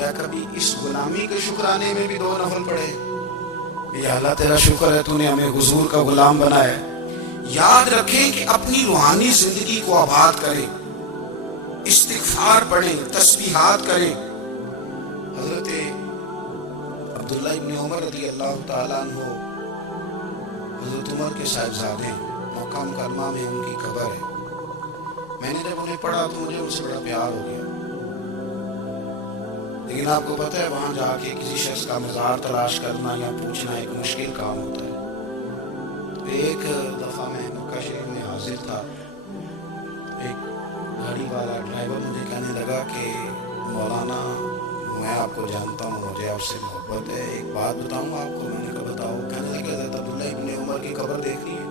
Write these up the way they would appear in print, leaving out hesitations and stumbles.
کیا کبھی اس غلامی کے شکرانے میں بھی 2 نفل پڑھے؟ یا اللہ تیرا شکر ہے تو نے ہمیں حضور کا غلام بنایا ہے۔ یاد رکھیں کہ اپنی روحانی زندگی کو آباد کریں، استغفار پڑھیں، تسبیحات کریں۔ حضرت عبداللہ ابن عمر رضی اللہ تعالیٰ عنہ حضرت عمر کے صاحبزادے، مکہ مکرمہ میں ان کی قبر ہے۔ میں نے جب انہیں پڑھا تو مجھے ان سے بڑا پیار ہو گیا، لیکن آپ کو پتہ ہے وہاں جا کے کسی شخص کا مزار تلاش کرنا یا پوچھنا ایک مشکل کام ہوتا ہے۔ تو ایک دفعہ میں مکہ شریف میں حاضر تھا، ایک گاڑی والا ڈرائیور مجھے کہنے لگا کہ مولانا میں آپ کو جانتا ہوں، مجھے آپ سے محبت ہے، ایک بات بتاؤں آپ کو۔ میں نے کہا بتاؤ۔ کہنے لگا حضرت عبداللہ ابن عمر کی قبر دیکھی ہے؟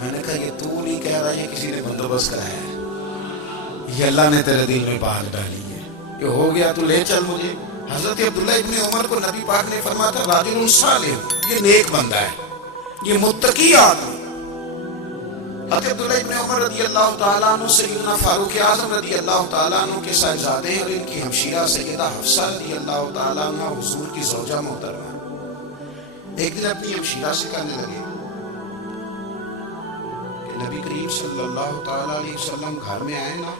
میں نے کہا یہ تو نہیں کہہ رہا، یہ کسی نے بندوبست کرایا ہے، یہ اللہ نے تیرے دل میں بات ڈالی ہے، یہ ہو گیا تو لے چل مجھے۔ حضرت عبداللہ ابن عمر کو نبی پاک نے فرمایا تھا راجل صالح، یہ نیک بندہ ہے، یہ متقی آدمی۔ حضرت عبداللہ ابن عمر رضی اللہ تعالیٰ عنہ سیدنا فاروق اعظم رضی اللہ تعالیٰ عنہ کے صاحبزادے ہیں، اور ان کی ہمشیرہ سیدہ حفصہ رضی اللہ تعالیٰ عنہ حضور کی زوجہ محترمہ۔ ایک دن اپنی ہمشیرہ سے کہنے لگے کہ نبی کریم صلی اللہ تعالیٰ علیہ وسلم گھر میں آئے نا،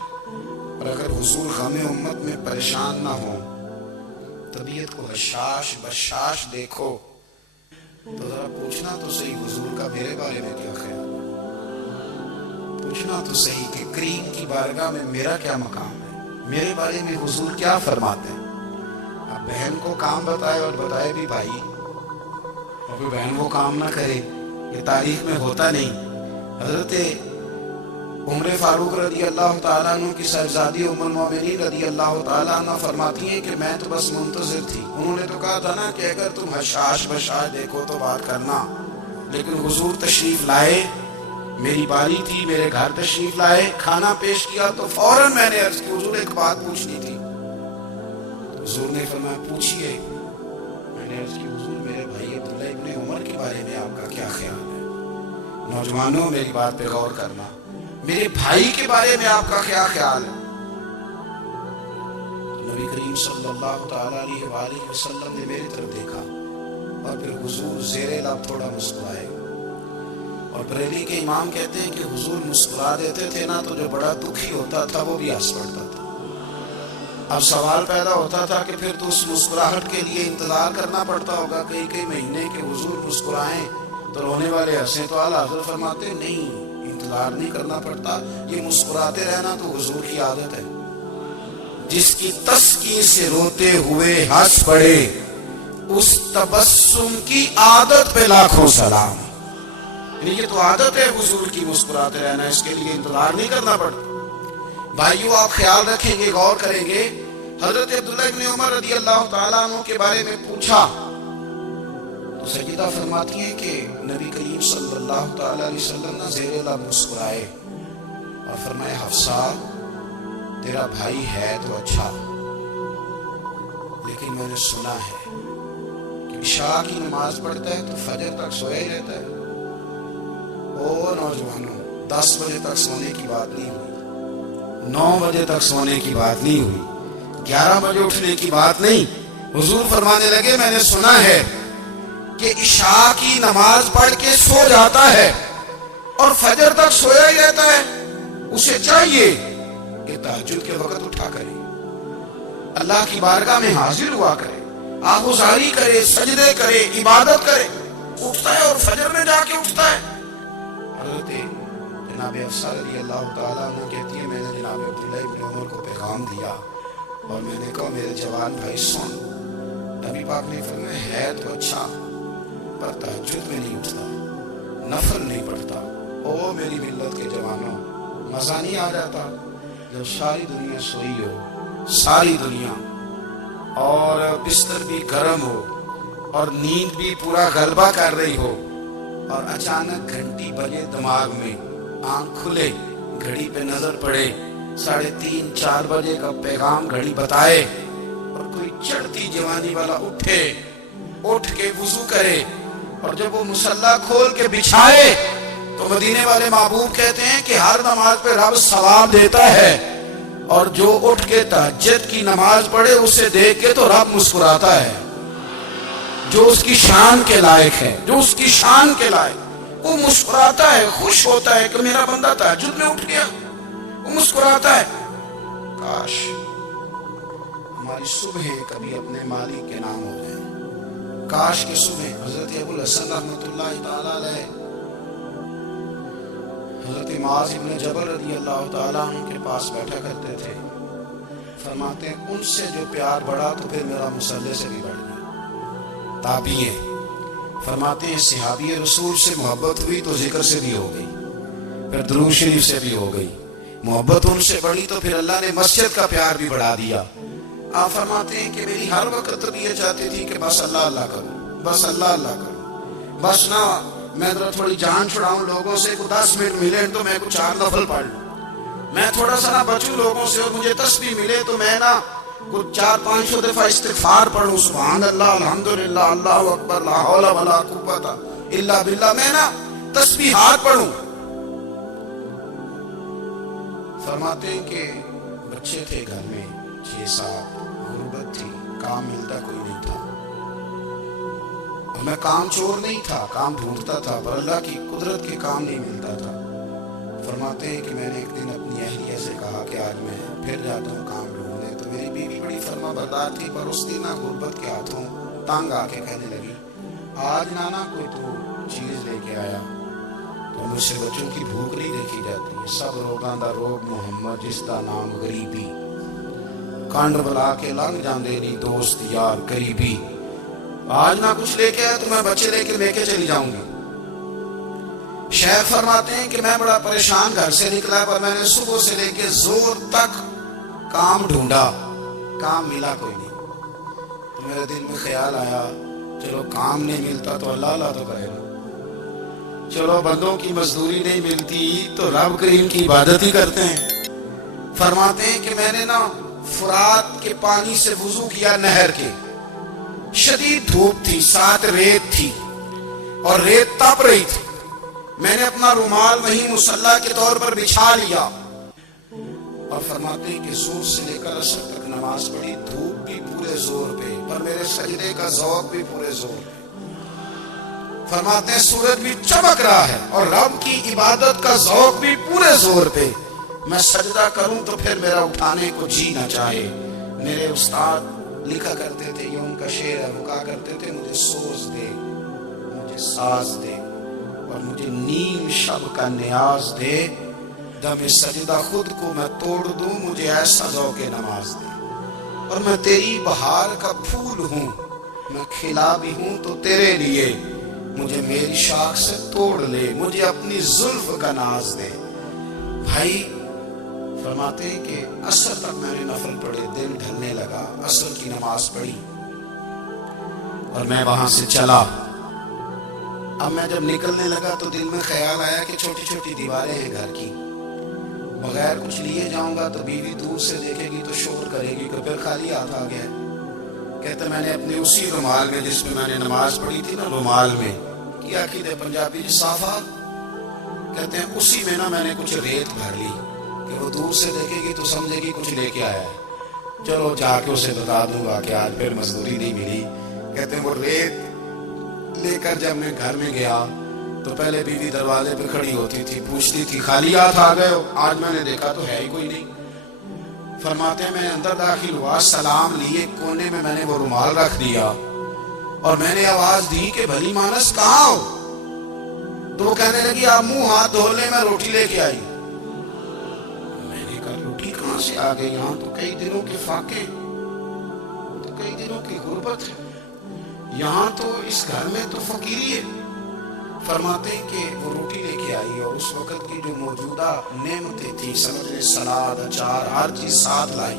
اور اگر حضور غم امت میں پریشان نہ ہوں، طبیعت کو حشاش بشاش دیکھو تو ذرا پوچھنا تو صحیح حضور کا میرے بارے میں کیا خیال، پوچھنا تو صحیح کہ کریم کی بارگاہ میں میرا کیا مقام ہے، میرے بارے میں حضور کیا فرماتے ہیں۔ اب بہن کو کام بتائے اور بتائے بھی بھائی، اور کوئی بہن وہ کام نہ کرے، یہ تاریخ میں ہوتا نہیں۔ حضرت عمر فاروق رضی اللہ تعالیٰ عنہ کی صاحبزادی ام المؤمنین رضی اللہ تعالیٰ عنہ فرماتی ہیں کہ میں تو بس منتظر تھی، انہوں نے تو کہا تھا نا کہ اگر تم حشاش بشاش دیکھو تو بات کرنا، لیکن حضور تشریف لائے، میری باری تھی، میرے گھر تشریف لائے، کھانا پیش کیا تو فوراً میں نے عرض کی حضور ایک بات پوچھنی تھی۔ حضور نے فرمایا پوچھئے۔ میں نے عرض کی حضور میرے بھائی عبداللہ ابن عمر کے بارے میں آپ کا کیا خیال ہے؟ نوجوانوں میری بات پہ غور کرنا، میرے بھائی کے بارے میں آپ کا کیا خیال ہے؟ نبی کریم صلی اللہ تعالیٰ علیہ وآلہ وسلم نے میری طرف دیکھا اور پھر حضور زیر لب تھوڑا مسکرائے، اور بریلی کے امام کہتے ہیں کہ حضور مسکرا دیتے تھے نا تو جو بڑا دکھی ہوتا تھا وہ بھی ہنس پڑتا تھا۔ اب سوال پیدا ہوتا تھا کہ پھر تو اس مسکراہٹ کے لیے انتظار کرنا پڑتا ہوگا کئی مہینے کہ حضور مسکرائیں تو رونے والے ہنسیں، تو اعلیٰ حضرت فرماتے نہیں، انتظار نہیں کرنا پڑتا، یہ مسکراتے رہنا تو حضور کی عادت ہے۔ جس کی تسکین سے روتے ہوئے ہنس پڑے اس تبسم کی عادت پہ لاکھوں سلام۔ یہ تو عادت ہے حضور کی مسکراتے رہنا، اس کے لیے انتظار نہیں کرنا پڑتا۔ بھائیو آپ خیال رکھیں گے، غور کریں گے، حضرت عبداللہ ابن عمر رضی اللہ تعالیٰ عنہ کے بارے میں پوچھا تو سیدہ فرماتی ہیں کہ نبی کریم صلی اللہ تعالیٰ علیہ وسلم نے زیر لب مسکرائے اور فرمایا حفصہ تیرا بھائی ہے تو اچھا، لیکن میں نے سنا ہے کہ عشاء کی نماز پڑھتا ہے تو فجر تک سویا ہی رہتا ہے۔ او نوجوانوں، 10 بجے تک سونے کی بات نہیں ہوئی، 9 بجے تک سونے کی بات نہیں ہوئی، 11 بجے اٹھنے کی بات نہیں۔ حضور فرمانے لگے میں نے سنا ہے کہ عشاء کی نماز پڑھ کے سو جاتا ہے اور فجر تک سویا ہی رہتا ہے، اسے چاہیے کہ تہجد کے وقت اٹھا کرے، اللہ کی بارگاہ میں حاضر ہوا کرے، آہوزاری کرے، سجدے کرے، عبادت کرے۔ اٹھتا ہے اور فجر میں جا کے اٹھتا ہے۔ حضرت جناب حفصہ رضی اللہ تعالیٰ عنہ کہتی ہے میں نے جناب عبداللہ ابن عمر کو پیغام دیا اور میں نے کہا میرے جوان بھائی سن، نبی پاک نے فرمایا ہے تو اچھا پر تہجد میں نہیں اٹھتا، نفل نہیں پڑھتا۔ او میری ملت کے جوانوں، مزہ نہیں آ جاتا جب ساری دنیا سوئی ہو، ساری دنیا، اور بستر بھی گرم ہو اور نیند بھی پورا غلبہ کر رہی ہو، اور اچانک گھنٹی بجے دماغ میں، آنکھ کھلے، گھڑی پہ نظر پڑے، 3:30 4 بجے کا پیغام گھڑی بتائے، اور کوئی چڑھتی جوانی والا اٹھ کے وضو کرے، اور جب وہ مصلی کھول کے بچھائے تو مدینے والے محبوب کہتے ہیں کہ ہر نماز پہ رب ثواب دیتا ہے، اور جو اٹھ کے تہجد کی نماز پڑھے اسے دیکھ کے تو رب مسکراتا ہے. جو اس کی شان کے لائق ہے, جو اس کی شان کے لائق, وہ مسکراتا ہے, خوش ہوتا ہے کہ میرا بندہ تہجد میں اٹھ گیا, وہ مسکراتا ہے. کاش ہماری صبح کبھی اپنے مالک کے نام ہو جائیں. کاش کی صبح حضرت ابو الحسن رحمۃ اللہ تعالی علیہ حضرت معاذ ابن جبل رضی اللہ تعالیٰ عنہ کے پاس بیٹھا کرتے تھے. فرماتے ہیں ان سے جو پیار بڑھا تو پھر میرا مصلی سے بھی بڑھ گیا. تابعی ہیں, فرماتے ہیں صحابی رسول سے محبت ہوئی تو ذکر سے بھی ہو گئی, پھر درود شریف سے بھی ہو گئی. محبت ان سے بڑھی تو پھر اللہ نے مسجد کا پیار بھی بڑھا دیا. آپ فرماتے ہیں کہ میری ہر وقت طبیعت چاہتی تھی کہ بس اللہ اللہ کروں, بس اللہ اللہ کروں, بس نہ میں تھوڑی جان چھڑاؤں لوگوں سے, کو 10 منٹ ملے تو میں کچھ 4 نفل پڑھ لوں, میں تھوڑا سا نہ بچوں لوگوں سے, اور مجھے تسبیح ملے تو میں نہ کچھ 400-500 دفعہ استغفار پڑھوں, سبحان اللہ, الحمدللہ, اللہ اکبر, لا حول ولا قوت الا باللہ, میں نہ تسبیحات پڑھوں. فرماتے ہیں کہ بچے تھے گھر میں 6-7, غربت تھی, کام ملتا کوئی نہیں تھا, اور میں کام چور نہیں تھا, کام ڈھونڈتا تھا, پر اللہ کی قدرت کے کام نہیں ملتا تھا. فرماتے ہیں کہ میں نے ایک دن اپنی اہلیہ سے کہا کہ آج میں پھر جاتا ہوں کام ڈھونڈنے. تو میری بیوی بڑی فرما بردار تھی, پر اس دن غربت کے ہاتھوں تانگ آ کے کہنے لگی, آج نانا کوئی تو چیز لے کے آیا. تو مجھ سے بچوں کی بھوک نہیں دیکھی جاتی, سب روگاں دا روگ محمد جس دا نام غریبی, کانڈ بلا کے لنگ جاندے نہیں دوست یار قریبی. آج نہ کچھ لے کے آیا تو میں بچے لے کے چلی جاؤں گی. شیخ فرماتے ہیں کہ میں بڑا پریشان گھر سے نکلا, پر میں نے صبح سے لے کے زور تک کام ڈھونڈا, کام ملا کوئی نہیں. تو میرے دل میں خیال آیا, چلو کام نہیں ملتا تو اللہ اللہ تو کرے گا, چلو بندوں کی مزدوری نہیں ملتی تو رب کریم کی عبادت ہی کرتے ہیں. فرماتے ہیں کہ میں نے نا فرات کے پانی سے وضو کیا, نہر کے, شدید دھوپ تھی, ساتھ ریت تھی اور ریت تپ رہی تھی. میں نے اپنا رومال وہیں مصلی کے طور پر بچھا لیا, اور فرماتے ہیں کہ زور سے لے کر عصر تک نماز پڑھی. دھوپ بھی پورے زور پہ, پر میرے سجدے کا ذوق بھی پورے زور پہ. فرماتے ہیں سورج بھی چمک رہا ہے اور رب کی عبادت کا ذوق بھی پورے زور پہ. میں سجدہ کروں تو پھر میرا اٹھانے کو جی نہ چاہے. میرے استاد لکھا کرتے تھے, یہ ان کا شعر ہے, وہ کہا کرتے تھے, مجھے سوز دے, مجھے ساز دے, اور مجھے نیم شب کا نیاز دے, دم سجدہ خود کو میں توڑ دوں, مجھے ایسا ذوق نماز دے. اور میں تیری بہار کا پھول ہوں, میں کھلا بھی ہوں تو تیرے لیے, مجھے میری شاخ سے توڑ لے, مجھے اپنی زلف کا ناز دے. بھائی فرماتے ہیں کہ عصر تک میں نے نفل پڑھے, دن ڈھلنے لگا, عصر کی نماز پڑھی اور میں وہاں سے چلا. اب میں جب نکلنے لگا تو دل میں خیال آیا کہ چھوٹی چھوٹی دیواریں ہیں گھر کی, بغیر کچھ لیے جاؤں گا تو بیوی دور سے دیکھے گی تو شور کرے گی کہ پھر خالی ہاتھ آ گیا. کہتے میں نے اپنے اسی رومال میں جس میں میں نے نماز پڑھی تھی نا, رومال میں کیا عقیدہ پنجابی صافہ کہتے ہیں, اسی میں نا میں نے کچھ ریت بھر لی کہ وہ دور سے دیکھے گی تو سمجھے گی کچھ لے کے آیا ہے. چلو جا کے اسے بتا دوں گا کہ آج پھر مزدوری نہیں ملی. کہتے ہیں وہ ریت لے کر جب میں گھر میں گیا تو پہلے بیوی دروازے پہ کھڑی ہوتی تھی, پوچھتی تھی خالی ہاتھ آ گئے ہو؟ آج میں نے دیکھا تو ہے ہی کوئی نہیں. فرماتے ہیں میں اندر داخل ہوا, سلام لیے, کونے میں نے وہ رومال رکھ دیا اور میں نے آواز دی کہ بھلی مانس کہاں ہو؟ تو وہ کہنے لگی آپ منہ ہاتھ دھو لیں, میں روٹی لے کے آئی. میں نے کہا روٹی کہاں سے آ گئی؟ یہاں تو کئی دنوں کے فاقے, تو کئی دنوں کی غربت ہے, یہاں تو اس گھر میں تو فقیری ہے. فرماتے ہیں کہ وہ روٹی لے کے آئی اور اس وقت کی جو موجودہ نعمتیں تھیں, سمجھے سلاد, اچار, ہر چیز ساتھ لائی.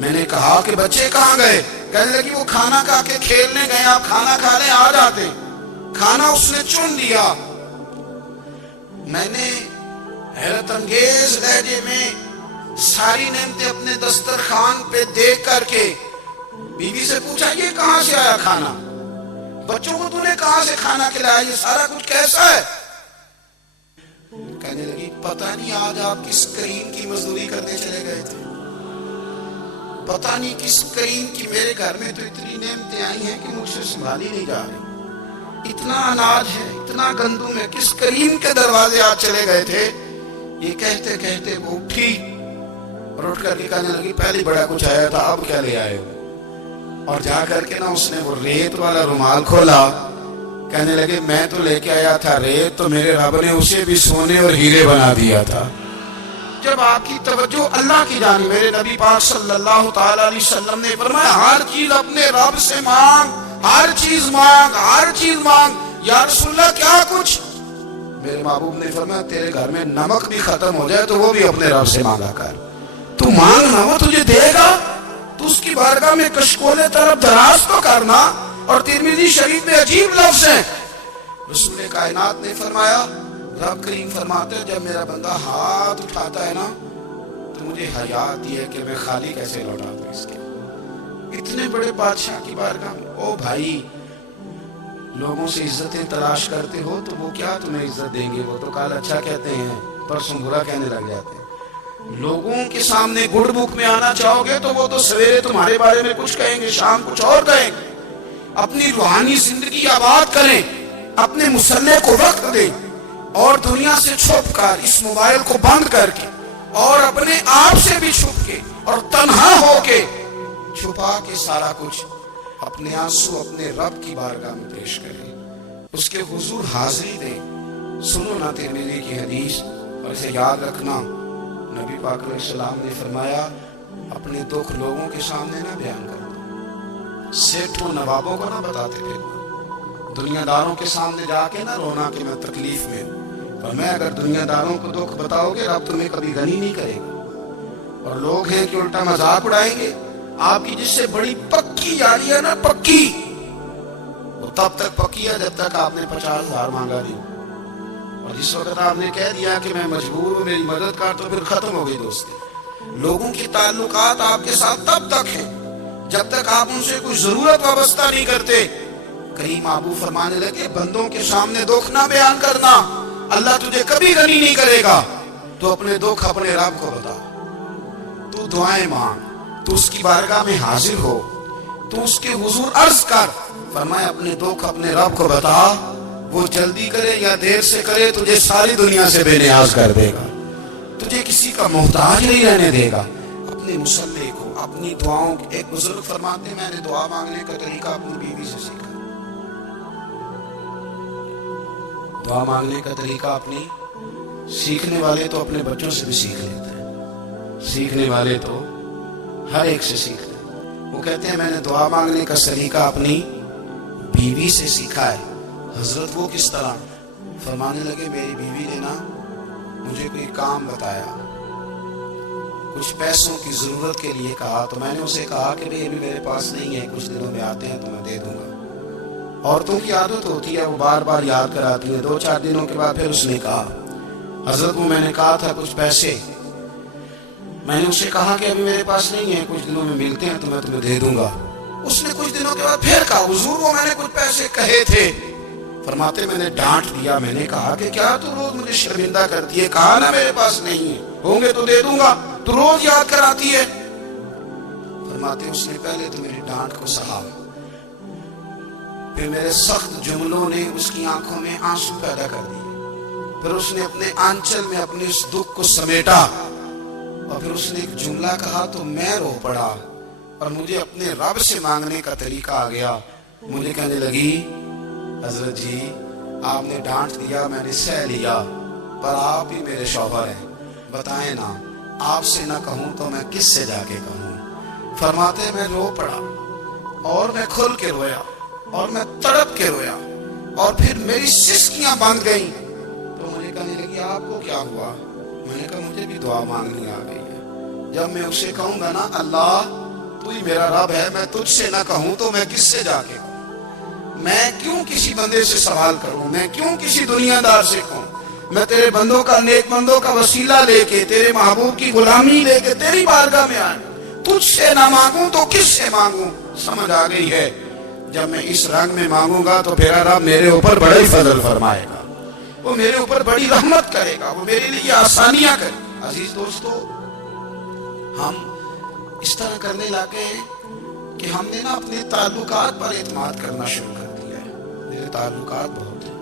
میں نے کہا کہ بچے کہاں گئے؟ کہنے لگی وہ کھانا کھا کے کھیلنے گئے, آپ کھانا کھا لیں آ جاتے. کھانا اس نے چن لیا. میں نے حیرت انگیز لہجے میں ساری نعمتیں اپنے دسترخوان پہ دیکھ کر کے بیوی سے پوچھا یہ کہاں سے آیا کھانا؟ بچوں کو تو نے کہاں سے کھانا کھلایا؟ یہ سارا کچھ کیسا ہے؟ کہنے لگی پتہ نہیں آج آپ کس کریم کی مزدوری کرنے چلے گئے تھے. پتہ نہیں کس کریم کی میرے گھر میں تو اتنی نعمتیں آئی ہیں کہ مجھ سے سنبھالی نہیں جا رہی. اتنا اناج ہے, اتنا گندم ہے, کس کریم کے دروازے آج چلے گئے تھے. یہ کہتے کہتے وہ اٹھی اور اٹھ کر کے کہنے لگی پہلے بڑا کچھ آیا تھا, اب کیا لے آئے ہو. اور جا کر کے نا اس نے وہ ریت والا رومال کھولا, کہنے لگے میں تو لے کے آیا تھا ریت, تو میرے رب نے اسے بھی سونے اور ہیرے بنا دیا تھا. جب آپ کی توجہ اللہ کی جانب, میرے نبی پاک صلی اللہ تعالی علیہ وسلم نے فرمایا ہر چیز اپنے رب سے مانگ, ہر چیز مانگ, ہر چیز مانگ. یا رسول اللہ کیا کچھ؟ میرے محبوب نے فرمایا تیرے گھر میں نمک بھی ختم ہو جائے تو وہ بھی اپنے رب سے مانگا کر. تو مانگنا وہ تجھے دے گا, تو اس کی بارگاہ میں کشکولے طرف دراز تو کرنا. اور ترمذی شریف میں عجیب لفظ ہیں, رسول کائنات نے فرمایا, رب کریم فرماتے ہیں جب میرا بندہ ہاتھ اٹھاتا ہے نا تو مجھے حیا آتی ہے کہ میں خالی کیسے لوٹا دوں اس کے. اتنے بڑے بادشاہ کی بارگاہ میں, او بھائی لوگوں سے عزتیں تلاش کرتے ہو تو وہ کیا تمہیں عزت دیں گے, وہ تو کل اچھا کہتے ہیں پرسوں برا کہنے لگ جاتے ہیں. لوگوں کے سامنے گڈ بک میں آنا چاہو گے تو وہ تو سویرے تمہارے بارے میں کچھ کہیں گے, شام کچھ اور کہیں گے. اپنی روحانی زندگی آباد کریں, اپنے مسلح کو وقت دیں, اور دنیا سے چھپ کر اس موبائل کو بند کر کے اور اپنے آپ سے بھی چھپ کے اور تنہا ہو کے چھپا کے سارا کچھ اپنے آنسو اپنے رب کی بارگاہ میں پیش کریں, اس کے حضور حاضری دیں. سنو نا ترمذی کی حدیث, اور اسے یاد رکھنا, نبی پاک علیہ السلام نے فرمایا اپنے دکھ لوگوں کے سامنے نہ بیان کرو, سیٹھوں نوابوں کو نہ بتاتے پھر, دنیا داروں کے سامنے جا کے نہ رونا کہ میں تکلیف میں ہوں. اور میں اگر دنیا داروں کو دکھ بتاؤ گے رب تمہیں کبھی غنی نہیں کرے گا. اور لوگ ہیں کہ الٹا مذاق اڑائیں گے آپ کی, جس سے بڑی پکی یاری ہے نا, پکی, وہ تب تک پکی ہے جب تک آپ نے 50,000 مانگا نہیں. اور جس وقت آپ نے کہہ دیا کہ میں مجبور ہوں میری مدد کر, تو پھر ختم ہو گئی دوستی. لوگوں کی تعلقات آپ کے ساتھ تب تک ہیں جب تک آپ ان سے کوئی ضرورت وابستہ نہیں کرتے. کریم محبوب فرمانے لگے بندوں کے سامنے دکھ نہ بیان کرنا, اللہ تجھے کبھی غنی نہیں کرے گا. تو اپنے دکھ اپنے رب کو بتا, تو دعائیں مانگ, تو اس کی بارگاہ میں حاضر ہو, تو اس کے حضور عرض کر. فرمایا اپنے دکھ اپنے رب کو بتا, وہ جلدی کرے یا دیر سے کرے تجھے ساری دنیا سے بے نیاز کر دے گا, تجھے کسی کا محتاج نہیں رہنے دے گا. اپنے مسلح کو, اپنی دعاؤں, ایک بزرگ فرماتے ہیں میں نے دعا مانگنے کا طریقہ اپنی بیوی سے سیکھا. دعا مانگنے کا طریقہ اپنی, سیکھنے والے تو اپنے بچوں سے بھی سیکھ لیتے ہیں, سیکھنے والے تو ہر ایک سے سیکھتے ہیں. وہ کہتے ہیں میں نے دعا مانگنے کا طریقہ اپنی بیوی سے سیکھا ہے. حضرت وہ کس طرح؟ فرمانے لگے میری بیوی نے نا مجھے کوئی کام بتایا, کچھ پیسوں کی ضرورت کے لیے کہا, تو میں نے اسے کہا کہ ابھی میرے پاس نہیں ہے, کچھ دنوں میں آتے ہیں تو میں دے دوں گا. عورتوں کی عادت ہوتی ہے وہ بار بار یاد کراتی ہے. 2-4 دنوں کے بعد پھر اس نے کہا حضرت وہ میں نے کہا تھا کچھ پیسے, میں نے اسے کہا کہ ابھی میرے پاس نہیں ہے, کچھ دنوں میں ملتے ہیں تو میں تمہیں دے دوں گا. اس نے کچھ دنوں کے بعد پھر کہا حضور وہ میں نے کچھ پیسے کہے تھے. فرماتے میں نے ڈانٹ دیا, میں نے کہا کہ کیا تو روز مجھے شرمندہ کرتی ہے, کہا نا میرے پاس نہیں ہے, ہوں گے تو دے دوں گا, تو روز یاد کراتی ہے. فرماتے اس نے پہلے تو میری ڈانٹ کو سہا, پھر میرے سخت جملوں نے اس کی آنکھوں میں آنسو پیدا کر دیے. پھر اس نے اپنے آنچل میں اپنے اس دکھ کو سمیٹا, اور پھر اس نے ایک جملہ کہا تو میں رو پڑا, اور مجھے اپنے رب سے مانگنے کا طریقہ آ گیا. مجھے کہنے لگی حضرت جی آپ نے ڈانٹ دیا, میں نے سہ لیا, پر آپ ہی میرے شوہر ہیں, بتائیں نا آپ سے نہ کہوں تو میں کس سے جا کے کہوں. فرماتے میں رو پڑا, اور میں کھل کے رویا, اور میں تڑپ کے رویا, اور پھر میری سسکیاں بند گئیں. تو مجھے کہنے لگی آپ کو کیا ہوا؟ میں نے کہا مجھے بھی دعا مانگنی آ گئی ہے. جب میں اسے کہوں گا نا اللہ تو ہی میرا رب ہے, میں تجھ سے نہ کہوں تو میں کس سے جا کے کہوں, میں کیوں کسی بندے سے سوال کروں, میں کیوں کسی دنیا دار سے کہوں, میں تیرے بندوں کا, نیک بندوں کا وسیلہ لے کے, تیرے محبوب کی غلامی لے کے تیری بارگاہ میں آئیں, تجھ سے نہ مانگوں تو کس سے مانگوں. سمجھ آ گئی ہے, جب میں اس رنگ میں مانگوں گا تو پھر رب میرے اوپر بڑا ہی فضل فرمائے گا, وہ میرے اوپر بڑی رحمت کرے گا, وہ میرے لیے آسانیاں کرے. عزیز دوستو, ہم اس طرح کرنے لگے کہ ہم نے نا اپنے تعلقات پر اعتماد کرنا شروع کر دیا ہے. میرے تعلقات بہت ہیں.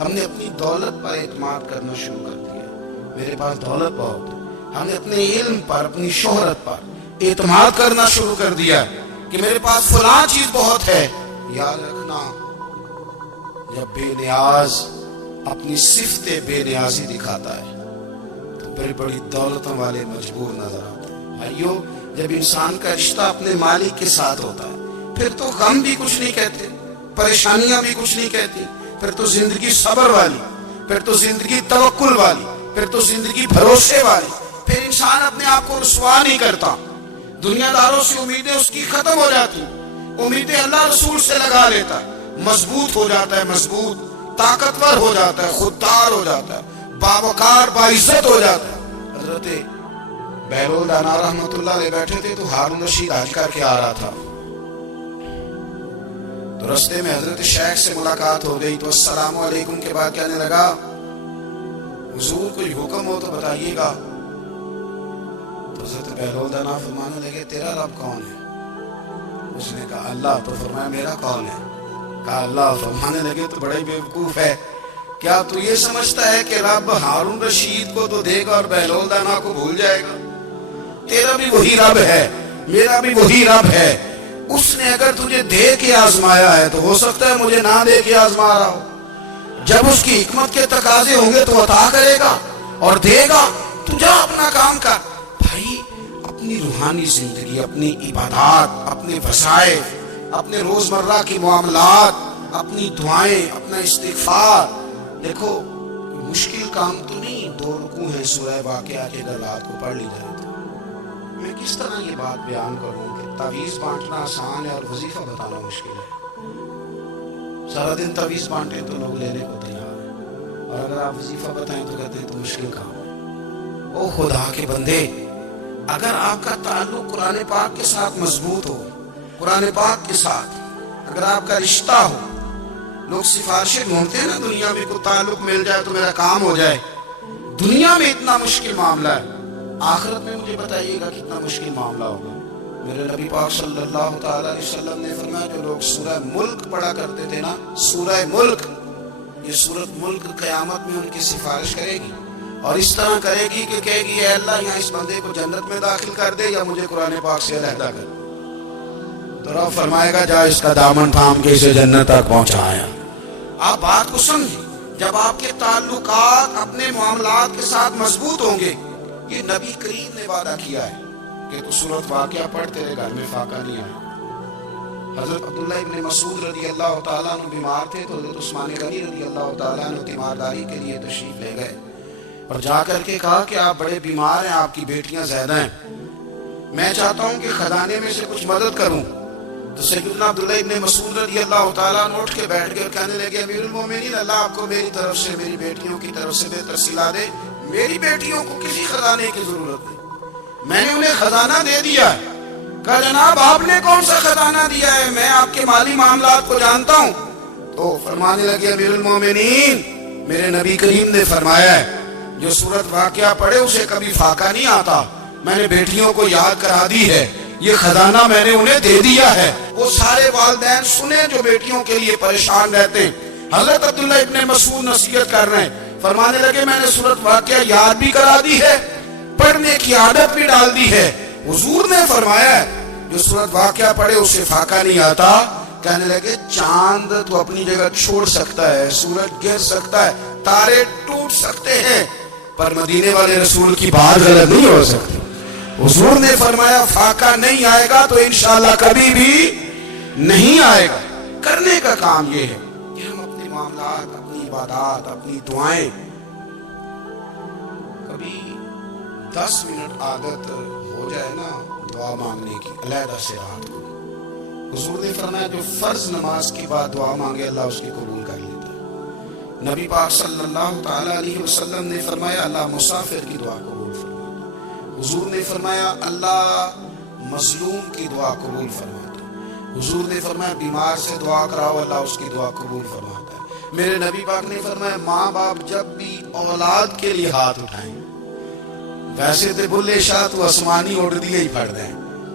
ہم نے اپنی دولت پر اعتماد کرنا شروع کر دیا ہے. میرے پاس دولت بہت ہے. ہم نے اپنے علم پر، اپنی شہرت پر اعتماد کرنا شروع کر دیا ہے کہ میرے پاس فلاں چیز بہت ہے. یاد رکھنا، جب بے نیاز اپنی صفت بے نیازی دکھاتا ہے تو بڑی بڑی دولتوں والے مجبور نظر آتے ہیں. بھائیو، جب انسان کا رشتہ اپنے مالک کے ساتھ ہوتا ہے پھر تو غم بھی کچھ نہیں کہتے، پریشانیاں بھی کچھ نہیں کہتی. پھر تو زندگی صبر والی، پھر تو زندگی توکل والی، پھر تو زندگی بھروسے والی. پھر انسان اپنے آپ کو رسوا نہیں کرتا. دنیا داروں سے امیدیں اس کی ختم ہو جاتی، امیدیں اللہ رسول سے لگا لیتا ہے. مضبوط ہو جاتا ہے، مضبوط، طاقتور ہو جاتا ہے، خوددار ہو جاتا ہے، باوقار باعزت ہو جاتا ہے. حضرت بہلول دانا رحمت اللہ علیہ بیٹھے تھے تو ہارون رشید حج کر کے آ رہا تھا. تو رستے میں حضرت شیخ سے ملاقات ہو گئی تو السلام علیکم کے بعد کہنے لگا، حضور کوئی حکم ہو تو بتائیے گا. تو حضرت بہلول دانا فرمانے لگے، تیرا رب کون ہے؟ اس نے کہا اللہ. تو فرمایا میرا کون ہے؟ کہا اللہ. فرمانے لگے تو بڑا ہی بیوقوف ہے، کیا تو یہ سمجھتا ہے کہ رب ہارون رشید کو تو دے گا اور بہلول دانا کو بھول جائے گا؟ تیرا بھی وہی رب ہے، میرا بھی وہی رب ہے. اس نے اگر تجھے دے کے آزمایا ہے تو ہو سکتا ہے مجھے نہ دے کے آزما رہا ہو. جب اس کی حکمت کے تقاضے ہوں گے تو عطا کرے گا اور دے گا. تو جا اپنا کام کر. بھائی، اپنی روحانی زندگی، اپنی عبادات، اپنے وظائف، اپنے روزمرہ کی معاملات، اپنی دعائیں، اپنا استغفار. دیکھو، مشکل کام تو نہیں. 2 رکوع ہیں سورہ واقعہ کے، اگر رات کو پڑھ لی جائے تو میں کس طرح یہ بات بیان کروں کہ تعویذ بانٹنا آسان ہے اور وظیفہ بتانا مشکل ہے. سارا دن تعویذ بانٹیں تو لوگ لینے کو تیار ہیں، اور اگر آپ وظیفہ بتائیں تو کہتے ہیں تو مشکل کام ہے. او خدا کے بندے، اگر آپ کا تعلق قرآن پاک کے ساتھ مضبوط ہو، قرآن پاک کے ساتھ اگر آپ کا رشتہ ہو، لوگ سفارشیں ڈھونڈتے ہیں نا دنیا میں، کوئی تعلق مل جائے تو میرا کام ہو جائے. دنیا میں اتنا مشکل معاملہ ہے، آخرت میں مجھے بتائیے گا کتنا مشکل معاملہ ہوگا. میرے نبی پاک صلی اللہ تعالی علیہ وسلم نے فرمایا، جو لوگ سورہ ملک پڑھا کرتے تھے نا، سورہ ملک، یہ سورت ملک قیامت میں ان کی سفارش کرے گی اور اس طرح کرے گی کہ کہے گی، اے اللہ یہاں اس بندے کو جنت میں داخل کر دے یا مجھے قرآن پاک سے علیحدہ کر. تو رب فرمائے گا، جا اس کا دامن تھام کے اسے جنت تک پہنچایا. آپ بات کو سمجھیں، جب آپ کے تعلقات اپنے معاملات کے ساتھ مضبوط ہوں گے، یہ نبی کریم نے وعدہ کیا ہے کہ تو سورت واقعہ پڑھ، تیرے گھر میں فاقہ نہیں آئے. حضرت عبداللہ ابن مسعود رضی اللہ تعالیٰ عنہ بیمار تھے تو حضرت عثمان غنی رضی اللہ تعالیٰ عنہ تیمارداری کے لیے تشریف لے گئے اور جا کر کے کہا کہ آپ بڑے بیمار ہیں، آپ کی بیٹیاں زیادہ ہیں، میں چاہتا ہوں کہ خزانے میں سے کچھ مدد کروں. تو سیدنا عبداللہ ابن مسعود رضی اللہ تعالیٰ عنہ اٹھ کے بیٹھ گئے اور کہنے لگے، امیر المومنین، اللہ آپ کو میری طرف سے، میری بیٹیوں کی طرف سے بہتر صلہ دے. میری بیٹیوں کو کسی خزانے کی ضرورت نہیں، میں نے انہیں خزانہ دے دیا ہے. کہا جناب آپ نے کون سا خزانہ دیا ہے؟ میں آپ کے مالی معاملات کو جانتا ہوں. تو فرمانے لگے، امیر المومنین، میرے نبی کریم نے فرمایا ہے جو سورت واقعہ پڑھے اسے کبھی فاقہ نہیں آتا. میں نے بیٹیوں کو یاد کرا دی ہے، یہ خزانہ میں نے انہیں دے دیا ہے. وہ سارے والدین سنیں جو بیٹیوں کے لیے پریشان رہتے ہیں. حضرت عبداللہ ابن مسعود نصیحت کر رہے ہیں، فرمانے لگے میں نے سورت واقعہ یاد بھی کرا دی ہے، پڑھنے کی عادت بھی ڈال دی ہے. حضور نے فرمایا ہے جو سورت واقعہ پڑھے اسے فاقہ نہیں آتا. کہنے لگے چاند تو اپنی جگہ چھوڑ سکتا ہے، سورج گر سکتا ہے، تارے ٹوٹ سکتے ہیں، پر مدینے والے رسول کی بات غلط نہیں ہو سکتی. حضور نے فرمایا فاقہ نہیں آئے گا تو انشاءاللہ کبھی بھی نہیں آئے گا. کرنے کا کام یہ ہے کہ ہم اپنے معاملات، اپنی عبادات، اپنی دعائیں، کبھی 10 منٹ عادت ہو جائے نا دعا مانگنے کی علیحدہ سے رات کو. حضور نے فرمایا جو فرض نماز کے بعد دعا مانگے اللہ اس کی قبول کر لیتا ہے. نبی پاک صلی اللہ تعالی علیہ وسلم نے فرمایا اللہ مسافر کی دعا قبول فرماتا ہے. حضور نے فرمایا اللہ مظلوم کی دعا قبول فرماتا ہے. حضور نے فرمایا بیمار سے دعا کراؤ اللہ اس کی دعا قبول فرماتا ہے. میرے نبی پاک نے فرمایا ماں باپ جب بھی اولاد کے لیے ہاتھ اٹھائیں، ویسے تو بلے شاہ تو آسمانی اڑ دیے ہی پڑ دیں،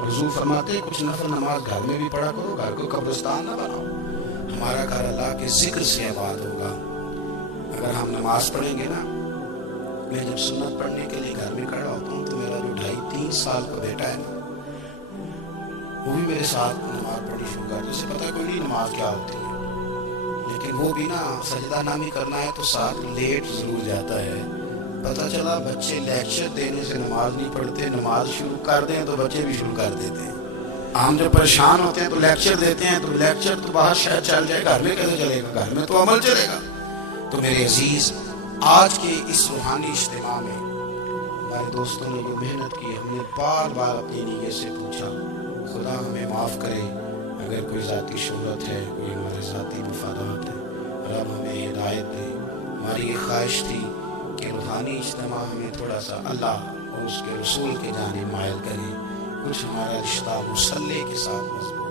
اور حضور فرماتے ہیں کچھ نفل نماز گھر میں بھی پڑھا کرو، گھر کو قبرستان نہ بناؤ۔ ہمارا گھر اللہ کے ذکر سے آباد ہوگا۔ اگر ہم نماز پڑھیں گے نا، میں جب سنت پڑھنے کے لیے گھر میں کھڑا ہوتا ہوں تو میرا جو 2.5-3 سال کا بیٹا ہے نا، وہ بھی میرے ساتھ نماز پڑھنی شروع کر دے۔ اسے پتہ کوئی نہیں نماز کیا ہوتی ہے، لیکن وہ بھی نا سجدہ نامی کرنا ہے تو ساتھ لیٹ ضرور جاتا ہے۔ پتہ چلا بچے لیکچر دینے سے نماز نہیں پڑھتے، نماز شروع کر دیں تو بچے بھی شروع کر دیتے ہیں۔ ہم جب پریشان ہوتے ہیں تو لیکچر دیتے ہیں، تو لیکچر تو باہر شاید چل جائے، گھر میں کیسے چلے گا؟ گھر میں تو عمل چلے گا۔ تو میرے عزیز، آج کے اس روحانی اجتماع میں ہمارے دوستوں نے جو محنت کی، ہم نے بار بار اپنی نیت سے پوچھا، خدا ہمیں معاف کرے اگر کوئی ذاتی شہرت ہے، کوئی ہمارے ذاتی مفادات ہے، رب ہمیں ہدایت دے۔ ہماری یہ خواہش تھی کہ روحانی اجتماع ہمیں تھوڑا سا اللہ اور اس کے رسول کے جانب مائل کرے، کچھ ہمارا رشتہ مصلی کے ساتھ مضبوط